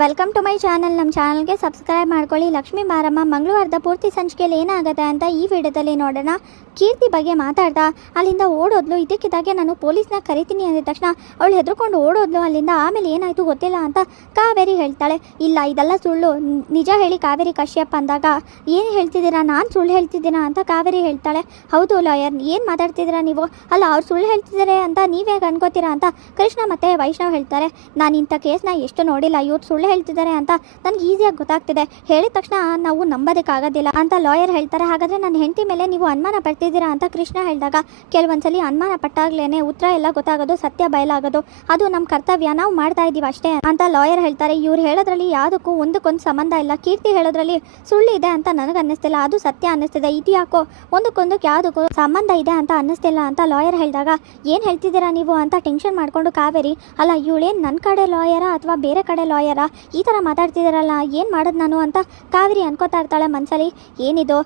Welcome to my channel. ನಮ್ಮ ಚಾನಲ್ಗೆ subscribe ಮಾಡ್ಕೊಳ್ಳಿ. ಲಕ್ಷ್ಮೀ ಬಾರಮ್ಮ ಮಂಗಳವಾರದ ಪೂರ್ತಿ ಸಂಚಿಕೆಯಲ್ಲಿ ಏನಾಗುತ್ತೆ ಅಂತ ಈ ವಿಡಿಯೋದಲ್ಲಿ ನೋಡೋಣ. ಕೀರ್ತಿ ಬಗ್ಗೆ ಮಾತಾಡ್ತಾ ಅಲ್ಲಿಂದ ಓಡೋದ್ಲು. ಇದಕ್ಕಿದ್ದಾಗೆ ನಾನು ಪೊಲೀಸ್ನ ಕರಿತೀನಿ ಅಂದ ತಕ್ಷಣ ಅವಳು ಹೆದರ್ಕೊಂಡು ಓಡೋದ್ಲು ಅಲ್ಲಿಂದ. ಆಮೇಲೆ ಏನಾಯಿತು ಗೊತ್ತಿಲ್ಲ ಅಂತ ಕಾವೇರಿ ಹೇಳ್ತಾಳೆ. ಇಲ್ಲ, ಇದೆಲ್ಲ ಸುಳ್ಳು, ನಿಜ ಹೇಳಿ ಕಾವೇರಿ ಕಶ್ಯಪ್ ಅಂದಾಗ ಏನು ಹೇಳ್ತಿದ್ದೀರಾ, ನಾನು ಸುಳ್ಳು ಹೇಳ್ತಿದ್ದೀರಾ ಅಂತ ಕಾವೇರಿ ಹೇಳ್ತಾಳೆ. ಹೌದು ಲಾಯರ್, ಏನು ಮಾತಾಡ್ತಿದ್ದೀರಾ ನೀವು? ಅಲ್ಲ, ಅವ್ರು ಸುಳ್ಳು ಹೇಳ್ತಿದ್ದಾರೆ ಅಂತ ನೀವೇ ಅನ್ಕೋತೀರಾ ಅಂತ ಕೃಷ್ಣ ಮತ್ತು ವೈಷ್ಣವ್ ಹೇಳ್ತಾರೆ. ನಾನು ಇಂಥ ಕೇಸ್ನ ಎಷ್ಟು ನೋಡಿಲ್ಲ, ಇವ್ರು ಸುಳ್ಳು ಹೇಳ್ತಿದ್ದಾರೆ ಅಂತ ನನಗೆ ಈಸಿಯಾಗಿ ಗೊತ್ತಾಗ್ತಿದೆ, ಹೇಳಿದ ತಕ್ಷಣ ನಾವು ನಂಬೋದಕ್ಕಾಗೋದಿಲ್ಲ ಅಂತ ಲಾಯರ್ ಹೇಳ್ತಾರೆ. ಹಾಗಾದರೆ ನನ್ನ ಹೆಂಡತಿ ಮೇಲೆ ನೀವು ಅನುಮಾನ ಪಡ್ತಿದ್ದೀರಾ ಅಂತ ಕೃಷ್ಣ ಹೇಳಿದಾಗ, ಕೆಲವೊಂದ್ಸಲಿ ಅನುಮಾನ ಪಟ್ಟಾಗ್ಲೇ ಉತ್ತರ ಎಲ್ಲ ಗೊತ್ತಾಗೋದು, ಸತ್ಯ ಬಯಲಾಗೋದು, ಅದು ನಮ್ಮ ಕರ್ತವ್ಯ, ನಾವು ಮಾಡ್ತಾ ಇದ್ದೀವಿ ಅಷ್ಟೇ ಅಂತ ಲಾಯರ್ ಹೇಳ್ತಾರೆ. ಇವ್ರು ಹೇಳೋದ್ರಲ್ಲಿ ಯಾವುದಕ್ಕೂ ಒಂದಕ್ಕೊಂದು ಸಂಬಂಧ ಇಲ್ಲ. ಕೀರ್ತಿ ಹೇಳೋದ್ರಲ್ಲಿ ಸುಳ್ಳು ಇದೆ ಅಂತ ನನಗೆ ಅನ್ನಿಸ್ತಿಲ್ಲ, ಅದು ಸತ್ಯ ಅನ್ನಿಸ್ತಿದೆ. ಇದು ಯಾಕೋ ಒಂದಕ್ಕೊಂದಕ್ಕೆ ಯಾವುದಕ್ಕೂ ಸಂಬಂಧ ಇದೆ ಅಂತ ಅನ್ನಿಸ್ತಿಲ್ಲ ಅಂತ ಲಾಯರ್ ಹೇಳಿದಾಗ, ಏನು ಹೇಳ್ತಿದ್ದೀರಾ ನೀವು ಅಂತ ಟೆನ್ಷನ್ ಮಾಡಿಕೊಂಡು ಕಾವೇರಿ, ಅಲ್ಲ ಇವಳೇನು ನನ್ನ ಕಡೆ ಲಾಯರಾ ಅಥವಾ ಬೇರೆ ಕಡೆ ಲಾಯರಾ, ಈ ಥರ ಮಾತಾಡ್ತಿದ್ದಾರಲ್ಲ, ಏನು ಮಾಡೋದು ನಾನು ಅಂತ ಕಾವೇರಿ ಅನ್ಕೋತಾ ಇರ್ತಾಳೆ ಮನ್ಸಲ್ಲಿ. ಏನಿದು,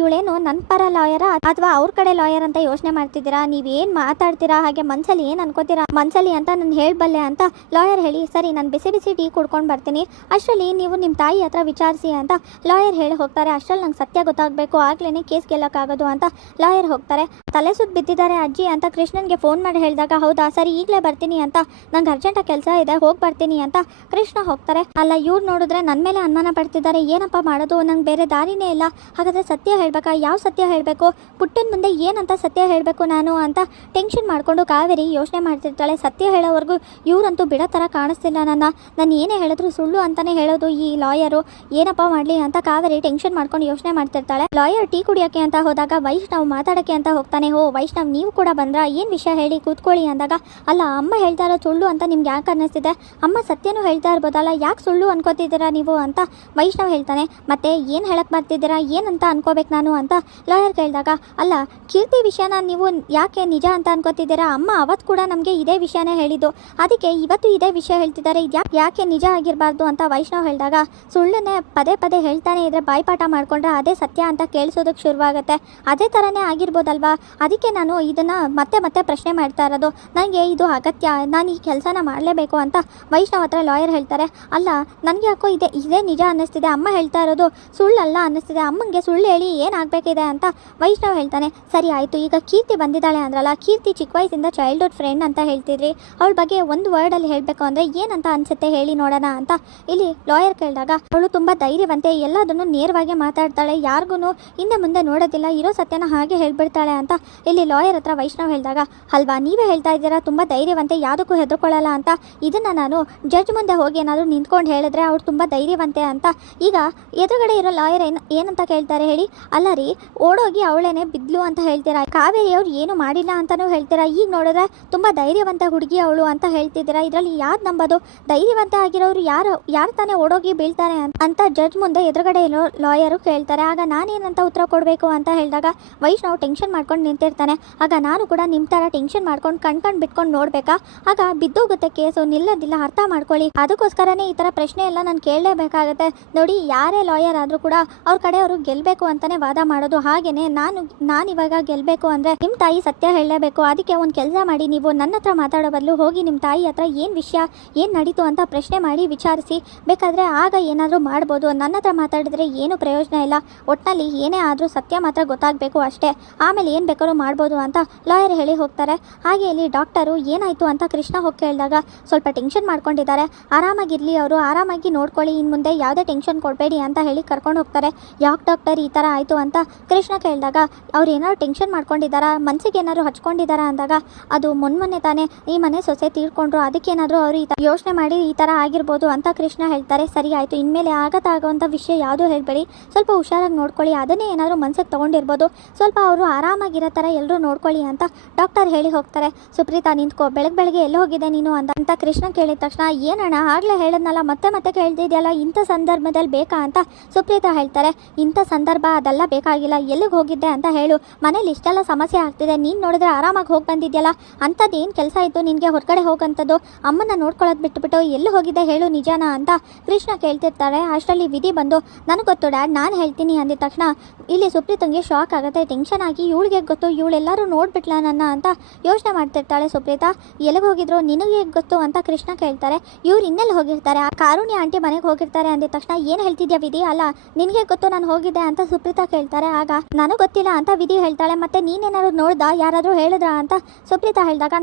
ಇವಳೇನು ನನ್ನ ಪರ ಲಾಯರಾ ಅಥವಾ ಅವ್ರ ಕಡೆ ಲಾಯರ್ ಅಂತ ಯೋಚನೆ ಮಾಡ್ತಿದ್ದೀರಾ, ನೀವೇನು ಮಾತಾಡ್ತೀರಾ, ಹಾಗೆ ಮನ್ಸಲ್ಲಿ ಏನು ಅನ್ಕೋತೀರಾ ಮನ್ಸಲ್ಲಿ ಅಂತ ನಾನು ಹೇಳಬಲ್ಲೆ ಅಂತ ಲಾಯರ್ ಹೇಳಿ, ಸರಿ ನಾನು ಬಿಸಿ ಬಿಸಿ ಟೀ ಕುಡ್ಕೊಂಡು ಬರ್ತೀನಿ, ಅಷ್ಟರಲ್ಲಿ ನೀವು ನಿಮ್ಮ ತಾಯಿ ಹತ್ರ ವಿಚಾರಿಸಿ ಅಂತ ಲಾಯರ್ ಹೇಳಿ ಹೋಗ್ತಾರೆ. ಅಷ್ಟರಲ್ಲಿ ನಂಗೆ ಸತ್ಯ ಗೊತ್ತಾಗಬೇಕು, ಆಗ್ಲೇ ಕೇಸ್ ಗೆಲ್ಲಕ್ಕಾಗೋದು ಅಂತ ಲಾಯರ್ ಹೋಗ್ತಾರೆ. ತಲೆ ಸುತ್ತ ಬಿದ್ದಿದ್ದಾರೆ ಅಜ್ಜಿ ಅಂತ ಕೃಷ್ಣನ್ಗೆ ಫೋನ್ ಮಾಡಿ ಹೇಳಿದಾಗ, ಹೌದಾ ಸರಿ ಈಗಲೇ ಬರ್ತೀನಿ ಅಂತ, ನಂಗೆ ಅರ್ಜೆಂಟಾಗಿ ಕೆಲಸ ಇದೆ, ಹೋಗಿ ಬರ್ತೀನಿ ಅಂತ ಕೃಷ್ಣ ಹೋಗ್ತಾರೆ. ಅಲ್ಲ, ಇವ್ರು ನೋಡಿದ್ರೆ ನನ್ನ ಮೇಲೆ ಅನುಮಾನ ಪಡ್ತಿದ್ದಾರೆ, ಏನಪ್ಪ ಮಾಡೋದು, ನಂಗೆ ಬೇರೆ ದಾರಿನೇ ಇಲ್ಲ. ಹಾಗಾದರೆ ಸತ್ಯ ಹೇಳಬೇಕಾ, ಯಾವ ಸತ್ಯ ಹೇಳಬೇಕು, ಪುಟ್ಟನ ಮುಂದೆ ಏನಂತ ಸತ್ಯ ಹೇಳಬೇಕು ನಾನು ಅಂತ ಟೆನ್ಷನ್ ಮಾಡಿಕೊಂಡು ಕಾವೇರಿ ಯೋಚನೆ ಮಾಡ್ತಿರ್ತಾಳೆ. ಸತ್ಯ ಹೇಳೋವರೆಗೂ ಇವರಂತೂ ಬಿಡೋ ಥರ ಕಾಣಿಸ್ತಿಲ್ಲ ನಾನು ಏನೇ ಹೇಳಿದ್ರು ಸುಳ್ಳು ಅಂತಲೇ ಹೇಳೋದು ಈ ಲಾಯರು, ಏನಪ್ಪ ಮಾಡಲಿ ಅಂತ ಕಾವೇರಿ ಟೆನ್ಷನ್ ಮಾಡ್ಕೊಂಡು ಯೋಚನೆ ಮಾಡ್ತಿರ್ತಾಳೆ. ಲಾಯರ್ ಟೀ ಕುಡಿಯೋಕ್ಕೆ ಅಂತ ಹೋದಾಗ ವೈಷ್ಣವ್ ಮಾತಾಡೋಕ್ಕೆ ಅಂತ ಹೋಗ್ತಾನೆ. ಓ ವೈಷ್ಣವ್, ನೀವು ಕೂಡ ಬಂದ್ರಾ, ಏನು ವಿಷಯ ಹೇಳಿ ಕೂತ್ಕೊಳ್ಳಿ ಅಂದಾಗ, ಅಲ್ಲ ಅಮ್ಮ ಹೇಳ್ತಾ ಇರೋ ಸುಳ್ಳು ಅಂತ ನಿಮ್ಗೆ ಯಾಕೆ ಅನ್ನಿಸ್ತಿದೆ, ಅಮ್ಮ ಸತ್ಯನೂ ಹೇಳ್ತಾ ಇರ್ಬೋದಲ್ಲ, ಯಾಕೆ ಸುಳ್ಳು ಅನ್ಕೋತಿದ್ದೀರಾ ನೀವು ಅಂತ ವೈಷ್ಣವ್ ಹೇಳ್ತಾನೆ. ಮತ್ತೆ ಏನು ಹೇಳಕ್ಕೆ ಬರ್ತಿದ್ದೀರಾ, ಏನಂತ ಅನ್ಕೋಬೇಕು ನಾನು ಅಂತ ಲಾಯರ್ ಕೇಳಿದಾಗ, ಅಲ್ಲ ಕೀರ್ತಿ ವಿಷಯನ ನೀವು ಯಾಕೆ ನಿಜ ಅಂತ ಅನ್ಕೋತಿದ್ದೀರಾ, ಅಮ್ಮ ಅವತ್ತು ಕೂಡ ನಮಗೆ ಇದೇ ವಿಷಯನೇ ಹೇಳಿದ್ದು, ಅದಕ್ಕೆ ಇವತ್ತು ಇದೇ ವಿಷಯ ಹೇಳ್ತಿದ್ದಾರೆ, ಇದು ಯಾಕೆ ನಿಜ ಆಗಿರಬಾರ್ದು ಅಂತ ವೈಷ್ಣವ್ ಹೇಳಿದಾಗ, ಸುಳ್ಳನ್ನೇ ಪದೇ ಪದೇ ಹೇಳ್ತಾನೆ ಇದ್ರೆ ಬಾಯ್ಪಾಠ ಮಾಡಿಕೊಂಡ್ರೆ ಅದೇ ಸತ್ಯ ಅಂತ ಕೇಳಿಸೋದಕ್ಕೆ ಶುರುವಾಗುತ್ತೆ, ಅದೇ ಥರನೇ ಆಗಿರ್ಬೋದಲ್ವಾ, ಅದಕ್ಕೆ ನಾನು ಇದನ್ನು ಮತ್ತೆ ಮತ್ತೆ ಪ್ರಶ್ನೆ ಮಾಡ್ತಾ ಇರೋದು, ನನಗೆ ಇದು ಅಗತ್ಯ, ನಾನು ಈ ಕೆಲಸನ ಮಾಡಲೇಬೇಕು ಅಂತ ವೈಷ್ಣವ್ ಹತ್ರ ಲಾಯರ್ ಹೇಳ್ತಾರೆ. ಅಲ್ಲ ನನಗೆ ಯಾಕೋ ಇದೇ ನಿಜ ಅನ್ನಿಸ್ತಿದೆ, ಅಮ್ಮ ಹೇಳ್ತಾ ಇರೋದು ಸುಳ್ಳಲ್ಲ ಅನ್ನಿಸ್ತಿದೆ, ಅಮ್ಮಂಗೆ ಸುಳ್ಳು ಹೇಳಿ ಏನಾಗಬೇಕಿದೆ ಅಂತ ವೈಷ್ಣವ್ ಹೇಳ್ತಾನೆ. ಸರಿ ಆಯಿತು, ಈಗ ಕೀರ್ತಿ ಬಂದಿದ್ದಾಳೆ ಅಂದ್ರಲ್ಲ, ಕೀರ್ತಿ ಚಿಕ್ಕ ವಯಸ್ಸಿಂದ ಚೈಲ್ಡ್ಹುಡ್ ಫ್ರೆಂಡ್ ಅಂತ ಹೇಳ್ತಿದ್ರಿ, ಅವಳ ಬಗ್ಗೆ ಒಂದು ವರ್ಡಲ್ಲಿ ಹೇಳಬೇಕು ಅಂದರೆ ಏನಂತ ಅನಿಸುತ್ತೆ ಹೇಳಿ ನೋಡೋಣ ಅಂತ ಇಲ್ಲಿ ಲಾಯರ್ ಕೇಳಿದಾಗ, ಅವಳು ತುಂಬ ಧೈರ್ಯವಂತೆ, ಎಲ್ಲದನ್ನು ನೇರವಾಗಿ ಮಾತಾಡ್ತಾಳೆ, ಯಾರಿಗೂ ಹಿಂದೆ ಮುಂದೆ ನೋಡೋದಿಲ್ಲ, ಇರೋ ಸತ್ಯನ ಹಾಗೆ ಹೇಳ್ಬಿಡ್ತಾಳೆ ಅಂತ ಇಲ್ಲಿ ಲಾಯರ್ ಹತ್ರ ವೈಷ್ಣವ್ ಹೇಳಿದಾಗ, ಅಲ್ವಾ ನೀವೇ ಹೇಳ್ತಾ ಇದ್ದೀರಾ ತುಂಬ ಧೈರ್ಯವಂತೆ, ಯಾವುದಕ್ಕೂ ಹೆದರ್ಕೊಳ್ಳಲ್ಲ ಅಂತ, ಇದನ್ನು ನಾನು ಜಡ್ಜ್ ಮುಂದೆ ಹೋಗಿ ಏನಾದರೂ ನಿಂತ್ಕೊಂಡು ಹೇಳಿದ್ರೆ ಅವ್ರು ತುಂಬ ಧೈರ್ಯವಂತೆ ಅಂತ. ಈಗ ಎದುರುಗಡೆ ಇರೋ ಲಾಯರ್ ಏನಂತ ಕೇಳ್ತಾರೆ ಹೇಳಿ, ಅಲ್ಲ ರೀ ಓಡೋಗಿ ಅವಳೇನೆ ಬಿದ್ಲು ಅಂತ ಹೇಳ್ತೀರಾ, ಕಾವೇರಿ ಅವ್ರು ಏನು ಮಾಡಿಲ್ಲ ಅಂತಲೂ ಹೇಳ್ತೀರಾ, ಈಗ ನೋಡಿದ್ರೆ ತುಂಬ ಧೈರ್ಯವಂತ ಹುಡುಗಿ ಅವಳು ಅಂತ ಹೇಳ್ತಿದ್ದೀರಾ, ಇದರಲ್ಲಿ ಯಾರು ನಂಬೋದು, ಧೈರ್ಯವಂತ ಆಗಿರೋರು ಯಾರು ತಾನೇ ಓಡೋಗಿ ಬೀಳ್ತಾರೆ ಅಂತ ಜಡ್ಜ್ ಮುಂದೆ ಎದುರುಗಡೆ ಇರೋ ಲಾಯರು ಕೇಳ್ತಾರೆ. ಆಗ ನಾನೇನಂತ ಉತ್ತರ ಕೊಡಬೇಕು ಅಂತ ಹೇಳಿದಾಗ ವೈಷ್ಣವ್ ಟೆನ್ಷನ್ ಮಾಡ್ಕೊಂಡು ನಿಂತಿರ್ತಾನೆ. ಆಗ ನಾನು ಕೂಡ ನಿಮ್ಮ ಥರ ಟೆನ್ಷನ್ ಮಾಡ್ಕೊಂಡು ಕಣ್ಕಂಡು ಬಿಟ್ಕೊಂಡು ನೋಡಬೇಕಾ, ಆಗ ಬಿದ್ದೋಗುತ್ತೆ ಕೇಸು, ನಿಲ್ಲೋದಿಲ್ಲ, ಅರ್ಥ ಮಾಡ್ಕೊಳ್ಳಿ, ಅದಕ್ಕೋಸ್ಕರನೇ ಈ ಥರ ಪ್ರಶ್ನೆ ಎಲ್ಲ ನಾನು ಕೇಳಲೇಬೇಕಾಗತ್ತೆ. ನೋಡಿ, ಯಾರೇ ಲಾಯರ್ ಆದರೂ ಕೂಡ ಅವ್ರ ಕಡೆಯವರು ಗೆಲ್ಲಬೇಕು ಅಂತಲೇ ವಾದ ಮಾಡೋದು, ಹಾಗೆಯೇ ನಾನು ಇವಾಗ ಗೆಲ್ಲಬೇಕು ಅಂದರೆ ನಿಮ್ಮ ತಾಯಿ ಸತ್ಯ ಹೇಳಲೇಬೇಕು, ಅದಕ್ಕೆ ಒಂದು ಕೆಲಸ ಮಾಡಿ, ನೀವು ನನ್ನ ಹತ್ರ ಮಾತಾಡೋ ಬದಲು ಹೋಗಿ ನಿಮ್ಮ ತಾಯಿ ಹತ್ರ ಏನು ವಿಷಯ ಏನು ನಡೀತು ಅಂತ ಪ್ರಶ್ನೆ ಮಾಡಿ ವಿಚಾರಿಸಿ, ಬೇಕಾದರೆ ಆಗ ಏನಾದರೂ ಮಾಡ್ಬೋದು, ನನ್ನ ಹತ್ರ ಮಾತಾಡಿದ್ರೆ ಏನು ಪ್ರಯೋಜನ ಇಲ್ಲ, ಒಟ್ಟಿನಲ್ಲಿ ಏನೇ ಆದರೂ ಸತ್ಯ ಮಾತ್ರ ಗೊತ್ತಾಗಬೇಕು ಅಷ್ಟೇ, ಆಮೇಲೆ ಏನು ಬೇಕಾದ್ರೂ ಮಾಡ್ಬೋದು ಅಂತ ಲಾಯರ್ ಹೇಳಿ ಹೋಗ್ತಾರೆ. ಹಾಗೆ ಇಲ್ಲಿ ಡಾಕ್ಟರು ಏನಾಯಿತು ಅಂತ ಕೃಷ್ಣ ಹೋಗಿ ಕೇಳಿದಾಗ, ಸ್ವಲ್ಪ ಟೆನ್ಷನ್ ಮಾಡ್ಕೊಂಡಿದ್ದಾರೆ, ಆರಾಮಾಗಿರಲಿ, ಅವರು ಆರಾಮಾಗಿ ನೋಡ್ಕೊಳ್ಳಿ, ಇನ್ನು ಮುಂದೆ ಯಾವುದೇ ಟೆನ್ಷನ್ ಕೊಡಬೇಡಿ ಅಂತ ಹೇಳಿ ಕರ್ಕೊಂಡು ಹೋಗ್ತಾರೆ. ಯಾಕೆ ಡಾಕ್ಟರ್ ಈ ಥರ ಆಯಿತು ಅಂತ ಕೃಷ್ಣ ಕೇಳಿದಾಗ, ಅವ್ರು ಏನಾದ್ರು ಟೆನ್ಷನ್ ಮಾಡ್ಕೊಂಡಿದ್ದಾರಾ, ಮನಸ್ಸಿಗೆ ಏನಾದ್ರು ಹಚ್ಕೊಂಡಿದ್ದಾರಾ ಅಂದಾಗ, ಅದು ಮೊನ್ನೆ ತಾನೇ ಈ ಮನೆ ಸೊಸೆ ತೀರ್ಕೊಂಡ್ರು, ಅದಕ್ಕೇನಾದರೂ ಅವರು ಈ ಥರ ಯೋಚನೆ ಮಾಡಿ ಈ ಥರ ಆಗಿರ್ಬೋದು ಅಂತ ಕೃಷ್ಣ ಹೇಳ್ತಾರೆ. ಸರಿ ಆಯಿತು, ಇನ್ಮೇಲೆ ಆಗೋಂಥ ವಿಷಯ ಯಾವುದೂ ಹೇಳಬೇಡಿ, ಸ್ವಲ್ಪ ಹುಷಾರಾಗಿ ನೋಡ್ಕೊಳ್ಳಿ, ಅದನ್ನೇ ಏನಾದರೂ ಮನಸ್ಸಿಗೆ ತೊಗೊಂಡಿರ್ಬೋದು, ಸ್ವಲ್ಪ ಅವರು ಆರಾಮಾಗಿರೋ ಥರ ಎಲ್ಲರೂ ನೋಡ್ಕೊಳ್ಳಿ ಅಂತ ಡಾಕ್ಟರ್ ಹೇಳಿ ಹೋಗ್ತಾರೆ. ಸುಪ್ರೀತಾ ನಿಂತ್ಕೋ, ಬೆಳಗ್ಗೆ ಎಲ್ಲಿ ಹೋಗಿದೆ ನೀನು ಅಂತ ಕೃಷ್ಣ ಕೇಳಿದ ತಕ್ಷಣ, ಏನಣ್ಣ ಆಗಲೇ ಹೇಳಿದ್ನಲ್ಲ, ಮತ್ತೆ ಮತ್ತೆ ಕೇಳ್ತಿದ್ಯಲ್ಲ, ಇಂಥ ಸಂದರ್ಭದಲ್ಲಿ ಬೇಕಾ ಅಂತ ಸುಪ್ರೀತಾ ಹೇಳ್ತಾರೆ. ಇಂಥ ಸಂದರ್ಭ ಅದೆಲ್ಲ ಬೇಕಾಗಿಲ್ಲ, ಎಲ್ಲಿಗೆ ಹೋಗಿದ್ದೆ ಅಂತ ಹೇಳು, ಮನೇಲಿ ಇಷ್ಟೆಲ್ಲ ಸಮಸ್ಯೆ ಆಗ್ತಿದೆ, ನೀನು ನೋಡಿದ್ರೆ ಆರಾಮಾಗಿ ಹೋಗಿ ಬಂದಿದ್ಯಲ್ಲ, ಅಂಥದ್ದು ಏನು ಕೆಲಸ ಇತ್ತು ನಿನಗೆ ಹೊರಗಡೆ ಹೋಗಂಥದ್ದು, ಅಮ್ಮನ ನೋಡ್ಕೊಳ್ಳೋದು ಬಿಟ್ಟುಬಿಟ್ಟು ಎಲ್ಲಿ ಹೋಗಿದ್ದೆ ಹೇಳು ನಿಜಾನ ಅಂತ ಕೃಷ್ಣ ಕೇಳ್ತಿರ್ತಾರೆ. ಅಷ್ಟರಲ್ಲಿ ವಿಧಿ ಬಂದು, ನನಗೆ ಗೊತ್ತು ಡ್ಯಾಡ್, ನಾನು ಹೇಳ್ತೀನಿ ಅಂದಿದ ತಕ್ಷಣ ಇಲ್ಲಿ ಸುಪ್ರೀತಂಗೆ ಶಾಕ್ ಆಗುತ್ತೆ, ಟೆನ್ಷನ್ ಆಗಿ, ಇವಳಿಗೆ ಗೊತ್ತು, ಇವಳೆಲ್ಲರೂ ನೋಡ್ಬಿಟ್ಲ ನನ್ನ ಅಂತ ಯೋಚನೆ ಮಾಡ್ತಿರ್ತಾಳೆ. ಸುಪ್ರೀತಾ ಎಲ್ಲಿಗೆ ಹೋಗಿದ್ರು, ನಿನಗೆ ಗೊತ್ತು ಅಂತ ಕೃಷ್ಣ ಕೇಳ್ತಾರೆ. ಇವ್ರು ಇನ್ನೆಲ್ಲಿ ಹೋಗಿರ್ತಾರೆ. ಆ ಕಾರುಣ್ಯ ಆಂಟಿ ಮನೆಗೆ ಹೋಗಿರ್ತಾರೆ ಅಂದಿದ ತಕ್ಷಣ ಏನು ಹೇಳ್ತಿದ್ಯಾ ವಿಧಿ? ಅಲ್ಲ ನಿನಗೆ ಗೊತ್ತು ನಾನು ಹೋಗಿದ್ದೆ ಅಂತ ಸುಪ್ರೀತಾ ಕೇಳ್ತಾರೆ. ಆಗ ನನಗೆ ಗೊತ್ತಿಲ್ಲ ಅಂತ ವಿಧಿ ಹೇಳ್ತಾಳೆ. ಮತ್ತೆ ನೀನೇನಾದ್ರು ನೋಡ್ದ, ಯಾರಾದರೂ ಹೇಳಿದ್ರಾ ಅಂತ ಸುಪ್ರೀತಾ ಹೇಳಿದಾಗ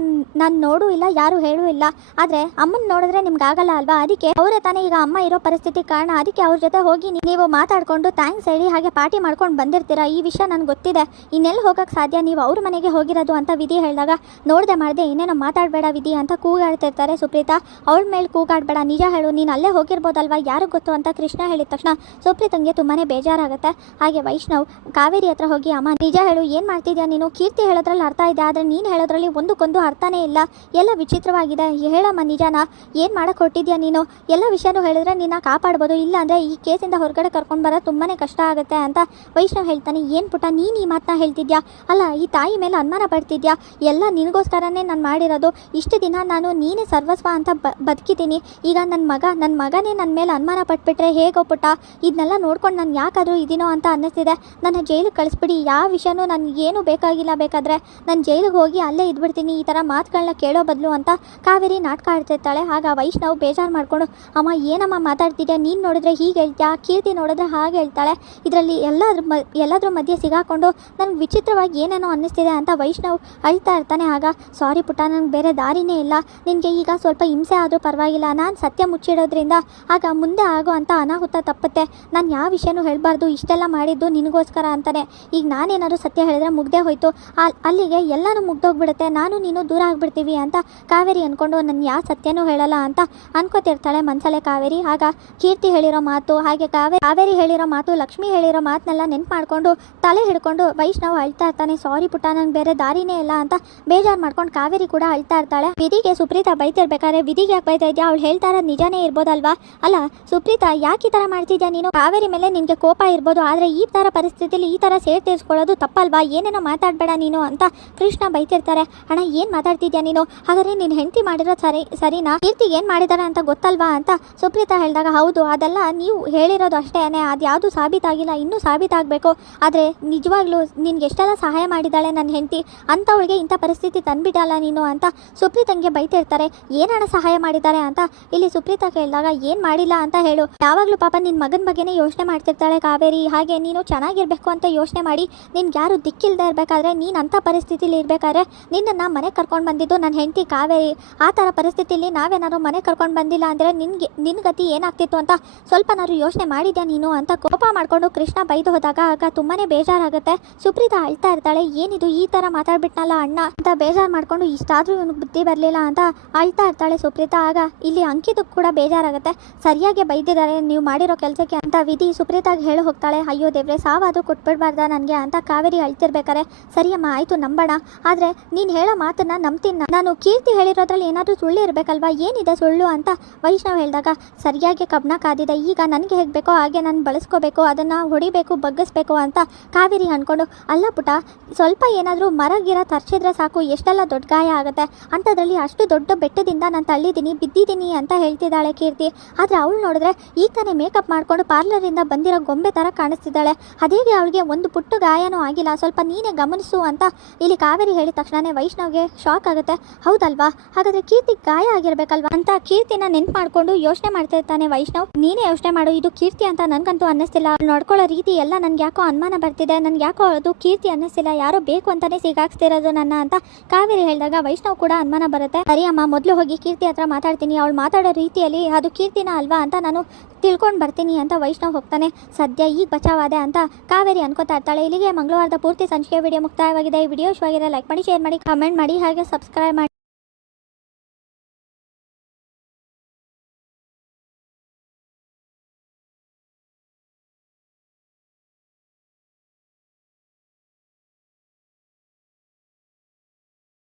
ನಾನು ನೋಡೂ ಇಲ್ಲ, ಯಾರು ಹೇಳೂ ಇಲ್ಲ. ಆದರೆ ಅಮ್ಮನ ನೋಡಿದ್ರೆ ನಿಮ್ಗೆ ಆಗಲ್ಲ ಅಲ್ವಾ? ಅದಕ್ಕೆ ಅವರೇ ತಾನೇ ಈಗ ಅಮ್ಮ ಇರೋ ಪರಿಸ್ಥಿತಿ ಕಾರಣ. ಅದಕ್ಕೆ ಅವ್ರ ಜೊತೆ ಹೋಗಿ ನೀವು ಮಾತಾಡ್ಕೊಂಡು ಥ್ಯಾಂಕ್ಸ್ ಹೇಳಿ ಹಾಗೆ ಪಾರ್ಟಿ ಮಾಡ್ಕೊಂಡು ಬಂದಿರ್ತೀರಾ. ಈ ವಿಷಯ ನನಗೆ ಗೊತ್ತಿದೆ, ಇನ್ನೆಲ್ಲಿ ಹೋಗಕ್ಕೆ ಸಾಧ್ಯ, ನೀವು ಅವ್ರ ಮನೆಗೆ ಹೋಗಿರೋದು ಅಂತ ವಿಧಿ ಹೇಳಿದಾಗ ನೋಡ್ದೆ ಮಾಡಿದೆ ಇನ್ನೇನೋ ಮಾತಾಡಬೇಡ ವಿಧಿ ಅಂತ ಕೂಗಾಡ್ತಿರ್ತಾರೆ ಸುಪ್ರೀತಾ. ಅವಳ ಮೇಲೆ ಕೂಗಾಡಬೇಡ, ನಿಜ ಹೇಳು, ನೀನು ಅಲ್ಲೇ ಹೋಗಿರ್ಬೋದಲ್ವಾ, ಯಾರಿಗೆ ಗೊತ್ತು ಅಂತ ಕೃಷ್ಣ ಹೇಳಿದ ತಕ್ಷಣ ಸುಪ್ರೀತಂಗೆ ತುಂಬಾ ಬೇಜಾರಾಗುತ್ತೆ. ಹಾಗೆ ವೈಷ್ಣವ್ ಕಾವೇರಿ ಹತ್ರ ಹೋಗಿ ಅಮ್ಮ ನಿಜ ಹೇಳು, ಏನು ಮಾಡ್ತಿದ್ಯಾ ನೀನು? ಕೀರ್ತಿ ಹೇಳೋದ್ರಲ್ಲಿ ಅರ್ಥ ಇದೆ, ಆದರೆ ನೀನು ಹೇಳೋದ್ರಲ್ಲಿ ಒಂದಕ್ಕೊಂದು ಅರ್ಥನೇ ಇಲ್ಲ, ಎಲ್ಲ ವಿಚಿತ್ರವಾಗಿದೆ. ಹೇಳಮ್ಮ ನಿಜಾನ, ಏನು ಮಾಡಕ್ಕೆ ಹೊಟ್ಟಿದ್ಯಾ ನೀನು? ಎಲ್ಲ ವಿಷಯನೂ ಹೇಳಿದ್ರೆ ನಿನ್ನ ಕಾಪಾಡ್ಬೋದು, ಇಲ್ಲ ಅಂದರೆ ಈ ಕೇಸಿಂದ ಹೊರಗಡೆ ಕರ್ಕೊಂಡು ಬರೋದು ತುಂಬಾ ಕಷ್ಟ ಆಗುತ್ತೆ ಅಂತ ವೈಷ್ಣವ್ ಹೇಳ್ತಾನೆ. ಏನು ಪುಟ್ಟ ನೀನು ಈ ಮಾತನ್ನ ಹೇಳ್ತಿದ್ಯಾ? ಅಲ್ಲ ಈ ತಾಯಿ ಮೇಲೆ ಅನುಮಾನ ಪಡ್ತಿದ್ಯಾ? ಎಲ್ಲ ನಿನಗೋಸ್ಕರನೇ ನಾನು ಮಾಡಿರೋದು, ಇಷ್ಟು ದಿನ ನಾನು ನೀನೇ ಸರ್ವಸ್ವ ಅಂತ ಬದುಕಿದ್ದೀನಿ. ಈಗ ನನ್ನ ಮಗನೇ ನನ್ನ ಮೇಲೆ ಅನುಮಾನ ಪಟ್ಬಿಟ್ರೆ ಹೇಗೋ ಪುಟ್ಟ? ಇದನ್ನೆಲ್ಲ ನೋಡ್ಕೊಂಡು ನಾನು ಯಾಕಾದರೂ ಇದೀನೋ ಅಂತ ಅನ್ನಿಸ್ತಿದೆ. ನನ್ನ ಜೈಲಿಗೆ ಕಳಿಸ್ಬಿಡಿ, ಯಾವ ವಿಷಯನೂ ನನಗೇನು ಬೇಕಾಗಿಲ್ಲ, ಬೇಕಾದರೆ ನಾನು ಜೈಲಿಗೆ ಹೋಗಿ ಅಲ್ಲೇ ಇದ್ಬಿಡ್ತೀನಿ, ಈ ಥರ ಮಾತುಗಳನ್ನ ಕೇಳೋ ಬದಲು ಅಂತ ಕಾವೇರಿ ನಾಟಕ ಆಡ್ತಿರ್ತಾಳೆ. ಆಗ ವೈಷ್ಣವ್ ಬೇಜಾರು ಮಾಡಿಕೊಂಡು ಅಮ್ಮ ಏನಮ್ಮ ಮಾತಾಡ್ತಿದ್ಯಾ? ನೀನು ನೋಡಿದ್ರೆ ಹೀಗೆ ಹೇಳ್ತೀಯಾ, ಕೀರ್ತಿ ನೋಡಿದ್ರೆ ಹಾಗೆ ಹೇಳ್ತಾಳೆ, ಇದರಲ್ಲಿ ಎಲ್ಲದ್ರ ಮಧ್ಯೆ ಸಿಗಾಕೊಂಡು ನನಗೆ ವಿಚಿತ್ರವಾಗಿ ಏನೇನೋ ಅನ್ನಿಸ್ತಿದೆ ಅಂತ ವೈಷ್ಣವ್ ಅಳ್ತಾ ಇರ್ತಾನೆ. ಆಗ ಸಾರಿ ಪುಟ್ಟ, ನನಗೆ ಬೇರೆ ದಾರಿನೇ ಇಲ್ಲ, ನಿನಗೆ ಈಗ ಸ್ವಲ್ಪ ಹಿಂಸೆ ಆದರೂ ಪರವಾಗಿಲ್ಲ, ನಾನು ಸತ್ಯ ಮುಚ್ಚಿಡೋದ್ರಿಂದ ಆಗ ಮುಂದೆ ಆಗೋ ಅಂತ ಅನಾಹುತ ತಪ್ಪುತ್ತೆ, ನಾನು ಯಾವ ವಿಷಯನೂ ಹೇಳಬಾರ್ದು, ಇಷ್ಟೆಲ್ಲ ಮಾಡಿದ್ದು ನಿನಗೋಸ್ಕರ ಅಂತಾನೆ. ಈಗ ನಾನೇನಾದರೂ ಸತ್ಯ ಹೇಳಿದ್ರೆ ಮುಗ್ದೇ ಹೋಯ್ತು, ಅಲ್ಲಿಗೆ ಎಲ್ಲನೂ ಮುಗ್ದೋಗ್ಬಿಡುತ್ತೆ, ನಾನು ನೀನು ದೂರ ಆಗಿಬಿಡ್ತೀವಿ ಅಂತ ಕಾವೇರಿ ಅಂದ್ಕೊಂಡು ನಾನು ಯಾವ ಸತ್ಯನೂ ಹೇಳಲ್ಲ ಅಂತ ಅನ್ಕೋತಿರ್ತಾಳೆ ಮನಸಲ್ಲೇ ಕಾವೇರಿ. ಆಗ ಕೀರ್ತಿ ಹೇಳಿರೋ ಮಾತು, ಹಾಗೆ ಕಾವೇರಿ ಹೇಳಿರೋ ಮಾತು, ಲಕ್ಷ್ಮಿ ಹೇಳಿರೋ ಮಾತನ್ನೆಲ್ಲ ನೆನ್ಪು ಮಾಡಿಕೊಂಡು ತಲೆ ಹಿಡ್ಕೊಂಡು ವೈಷ್ಣವ್ ಅಳ್ತಾ ಇರ್ತಾನೆ. ಸಾರಿ ಪುಟ್ಟ, ನಂಗೆ ಬೇರೆ ದಾರಿನೇ ಇಲ್ಲ ಅಂತ ಬೇಜಾರು ಮಾಡ್ಕೊಂಡು ಕಾವೇರಿ ಕೂಡ ಅಳ್ತಾ ಇರ್ತಾಳೆ. ವಿಧಿಗೆ ಸುಪ್ರೀತಾ ಬೈತಿರ್ಬೇಕಾದ್ರೆ ವಿಧಿಗೆ ಯಾಕೆ ಬೈತಾ ಇದೆಯಾ? ಅವಳು ಹೇಳ್ತಾ ಇರೋದು ನಿಜಾನೇ ಇರ್ಬೋದಲ್ವಾ? ಅಲ್ಲ ಸುಪ್ರೀತಾ ಯಾಕೆ ಈ ಥರ ಮಾಡ್ತಿದ್ಯಾ ನೀನು? ಕಾವೇರಿ ಮೇಲೆ ನಿನಗೆ ಕೋಪ ಇರ್ಬೋದು, ಆದರೆ ಈ ಥರ ಪರಿಸ್ಥಿತಿಯಲ್ಲಿ ಈ ಥರ ಸೇರ್ ತೀರಿಸ್ಕೊಳ್ಳೋದು ತಪ್ಪಲ್ವಾ? ಏನೇನೋ ಮಾತಾಡಬೇಡ ನೀನು ಅಂತ ಕೃಷ್ಣ ಬೈತಿರ್ತಾರೆ. ಅಣ್ಣ ಏನು ಮಾತಾಡ್ತಿದ್ಯಾ ನೀನು? ಹಾಗಾದ್ರೆ ನೀನು ಹೆಂಡತಿ ಮಾಡಿರೋದು ಸರಿನಾ? ಕೀರ್ತಿಗೆ ಏನು ಮಾಡಿದಾರೆ ಅಂತ ಗೊತ್ತಲ್ವಾ ಅಂತ ಸುಪ್ರೀತಾ ಹೇಳಿದಾಗ ಹೌದು, ಅದೆಲ್ಲ ನೀವು ಹೇಳಿರೋದು ಅಷ್ಟೇನೆ, ಅದು ಯಾವುದು ಸಾಬೀತಾಗಿಲ್ಲ, ಇನ್ನೂ ಸಾಬೀತಾಗಬೇಕು. ಆದರೆ ನಿಜವಾಗ್ಲೂ ನಿನ್ಗೆ ಎಷ್ಟೆಲ್ಲ ಸಹಾಯ ಮಾಡಿದ್ದಾಳೆ ನನ್ನ ಹೆಂಡತಿ, ಅಂಥವಳಿಗೆ ಇಂಥ ಪರಿಸ್ಥಿತಿ ತಂದ್ಬಿಟ್ಟಲ್ಲ ನೀನು ಅಂತ ಸುಪ್ರೀತಂಗೆ ಬೈತಿರ್ತಾರೆ. ಏನಣ್ಣ ಸಹಾಯ ಮಾಡಿದ್ದಾರೆ ಅಂತ ಇಲ್ಲಿ ಸುಪ್ರೀತಾ ಕೇಳಿದಾಗ ಏನು ಮಾಡಿಲ್ಲ ಅಂತ ಹೇಳು. ಯಾವಾಗಲೂ ಪಾಪ ನಿನ್ನ ಮಗನ ಬಗ್ಗೆನೇ ಯೋಚನೆ ಮಾಡ್ತಿರ್ತಾಳೆ ಕಾವೇರಿ. ಹಾಗೆ ನೀನು ಚೆನ್ನಾಗಿರ್ಬೇಕು ಅಂತ ಯೋಚನೆ ಮಾಡಿ ನಿನ್ಗೆ ಯಾರು ದಿಕ್ಕಿಲ್ಲದೆ ಇರಬೇಕಾದ್ರೆ, ನೀನು ಅಂಥ ಪರಿಸ್ಥಿತಿಲಿ ಇರಬೇಕಾದ್ರೆ ನಿನ್ನನ್ನು ಮನೆಗೆ ಕರ್ಕೊಂಡು ಬಂದಿದ್ದು ನನ್ನ ಹೆಂಡತಿ ಕಾವೇರಿ. ಆ ಥರ ಪರಿಸ್ಥಿತಿಯಲ್ಲಿ ನಾವೇನಾದ್ರು ಮನೆಗೆ ಕರ್ಕೊಂಡು ಬಂದಿಲ್ಲ ಅಂದರೆ ನಿನ್ನ ಗತಿ ಏನಾಗ್ತಿತ್ತು ಅಂತ ಸ್ವಲ್ಪನಾದ್ರು ಯೋಚನೆ ಮಾಡಿದ್ಯಾ ನೀನು ಅಂತ ಕೋಪ ಮಾಡಿಕೊಂಡು ಕೃಷ್ಣ ಬೈದು ಹೋದಾಗ ಆಗ ತುಂಬಾ ಬೇಜಾರಾಗುತ್ತೆ. ಸುಪ್ರೀತಾ ಅಳ್ತಾ ಇರ್ತಾಳೆ. ಏನಿದು ಈ ಥರ ಮಾತಾಡ್ಬಿಟ್ನಲ್ಲ ಅಣ್ಣ ಅಂತ ಬೇಜಾರು ಮಾಡಿಕೊಂಡು ಇಷ್ಟಾದರೂ ಇವನಿಗೆ ಬುದ್ಧಿ ಬರಲಿಲ್ಲ ಅಂತ ಅಳ್ತಾ ಇರ್ತಾಳೆ ಸುಪ್ರೀತಾ. ಆಗ ಇಲ್ಲಿ ಅಂಕಿತಕ್ಕೆ ಕೂಡ ಬೇಜಾರಾಗುತ್ತೆ. ಸರಿಯಾಗಿ ಬೈದಿದ್ದಾರೆ ನೀವು ಮಾಡಿರೋ ಕೆಲಸಕ್ಕೆ ಅಂತ ವಿಧಿ ಸುಪ್ರೀತಾಗೆ ಹೇಳಿ ಹೋಗ್ತಾಳೆ. ಅಯ್ಯೋ ದೇವ್ರೆ, ಸಾವಾದರೂ ಕೊಟ್ಬಿಡ್ಬಾರ್ದ ನನಗೆ ಅಂತ ಕಾವೇರಿ ಅಳ್ತಿರ್ಬೇಕಾರೆ ಸರಿಯಮ್ಮ ಆಯಿತು ನಂಬೋಣ, ಆದರೆ ನೀನು ಹೇಳೋ ಮಾತನ್ನ ನಂಬ್ತೀನಿ ನಾನು. ಕೀರ್ತಿ ಹೇಳಿರೋದ್ರಲ್ಲಿ ಏನಾದರೂ ಸುಳ್ಳು ಇರಬೇಕಲ್ವಾ? ಏನಿದೆ ಸುಳ್ಳು ಅಂತ ವೈಷ್ಣವ್ ಹೇಳಿದಾಗ ಸರಿಯಾಗಿ ಕಬ್ನ ಕಾದಿದೆ, ಈಗ ನನಗೆ ಹೇಗೆ ಬೇಕೋ ಹಾಗೆ ನಾನು ಬಳಸ್ಕೋಬೇಕು, ಅದನ್ನು ಹೊಡಿಬೇಕು, ಬಗ್ಗಿಸ್ಬೇಕು ಅಂತ ಕಾವೇರಿ ಅಂದ್ಕೊಂಡು ಅಲ್ಲ ಪುಟ, ಸ್ವಲ್ಪ ಏನಾದರೂ ಮರಗಿರ ತರ್ಚಿದ್ರೆ ಸಾಕು ಎಷ್ಟೆಲ್ಲ ದೊಡ್ಡ ಗಾಯ ಆಗುತ್ತೆ, ಅಂಥದ್ರಲ್ಲಿ ಅಷ್ಟು ದೊಡ್ಡ ಬೆಟ್ಟದಿಂದ ನಾನು ತಳ್ಳಿದ್ದೀನಿ, ಬಿದ್ದಿದ್ದೀನಿ ಅಂತ ಹೇಳ್ತಿದ್ದಾಳೆ ಕೀರ್ತಿ. ಆದರೆ ಅವಳು ನೋಡಿದ್ರೆ ಈಗ ತಾನೇ ಮೇಕಪ್ ಮಾಡಿಕೊಂಡು ಪಾರ್ಲರಿಂದ ಬಂದಿರೋ ಗೊಂಬೆ ಥರ ಕಾಣಿಸ್ತಿದ್ದಾಳೆ. ಅದೇಗೆ ಅವಳಿಗೆ ಒಂದು ಪುಟ್ಟ ಗಾಯನೂ ಆಗಿಲ್ಲ, ಸ್ವಲ್ಪ ನೀನೇ ಗಮನಿಸು ಅಂತ ಇಲ್ಲಿ ಕಾವೇರಿ ಹೇಳಿದ ತಕ್ಷಣವೇ ವೈಷ್ಣವ್ಗೆ ಶಾಕ್ ಆಗುತ್ತೆ. ಹೌದಲ್ವಾ, ಹಾಗಾದರೆ ಕೀರ್ತಿ ಗಾಯ ಆಗಿರ್ಬೇಕಲ್ವಾ ಅಂತ ಕೀರ್ತಿನ ನೆನ್ಪು ಮಾಡಿಕೊಂಡು ಯೋಚನೆ ಮಾಡ್ತಾ ಇರ್ತಾನೆ ವೈಷ್ಣವ್. ನೀನೇ ಯೋಚನೆ ಮಾಡು, ಇದು ಕೀರ್ತಿ ಅಂತ ನನಗಂತೂ ಅನ್ನಿಸ್ತಿಲ್ಲ, ನೋಡ್ಕೊಳ್ಳೋ ರೀತಿ ಎಲ್ಲ ನನಗೆ ಯಾಕೋ ಅನುಮಾನ ಬರ್ತಿದೆ, ನನಗೆ ಯಾಕೋ ಅದು ಕೀರ್ತಿ ಅನ್ನಿಸ್ತಿಲ್ಲ, ಯಾರೋ ಬೇಕು ಅಂತಾನೆ ಸಿಗಾಕ್ಸ್ತಿರೋದು ನನ್ನ ಅಂತ ಕಾವೇರಿ ಹೇಳಿದಾಗ ವೈಷ್ಣವ್ ಕೂಡ ಅನುಮಾನ ಬರುತ್ತೆ. ಸರಿ ಅಮ್ಮ, ಮೊದಲು ಹೋಗಿ ಕೀರ್ತಿ ಹತ್ರ ಮಾತಾಡ್ತೀನಿ, ಅವಳು ಮಾತಾಡೋ ರೀತಿಯಲ್ಲಿ ಅದು ಕೀರ್ತಿನ ಅಲ್ವಾ ಅಂತ ನಾನು ತಿಳ್ಕೊಂಡು ಬರ್ತೀನಿ ಅಂತ ವೈಷ್ಣವ್ ಹೋಗ್ತಾನೆ. ಸದ್ಯ ಈಗ ಬಚಾವಾದೆ ಅಂತ ಕಾವೇರಿ ಅನ್ಕೋತಾ ಇರ್ತಾಳೆ. ಇಲ್ಲಿಗೆ ಮಂಗಳವಾರದ ಪೂರ್ತಿ ಸಂಚಿಕೆ ವಿಡಿಯೋ ಮುಕ್ತಾಯವಾಗಿದೆ. ಈ ವಿಡಿಯೋ ಇಷ್ಟವಾಗಿದ್ರೆ ಲೈಕ್ ಮಾಡಿ, ಶೇರ್ ಮಾಡಿ, ಕಮೆಂಟ್ ಮಾಡಿ, ಹಾಗೆ ಸಬ್ಸ್ಕ್ರೈಬ್ ಮಾಡಿ.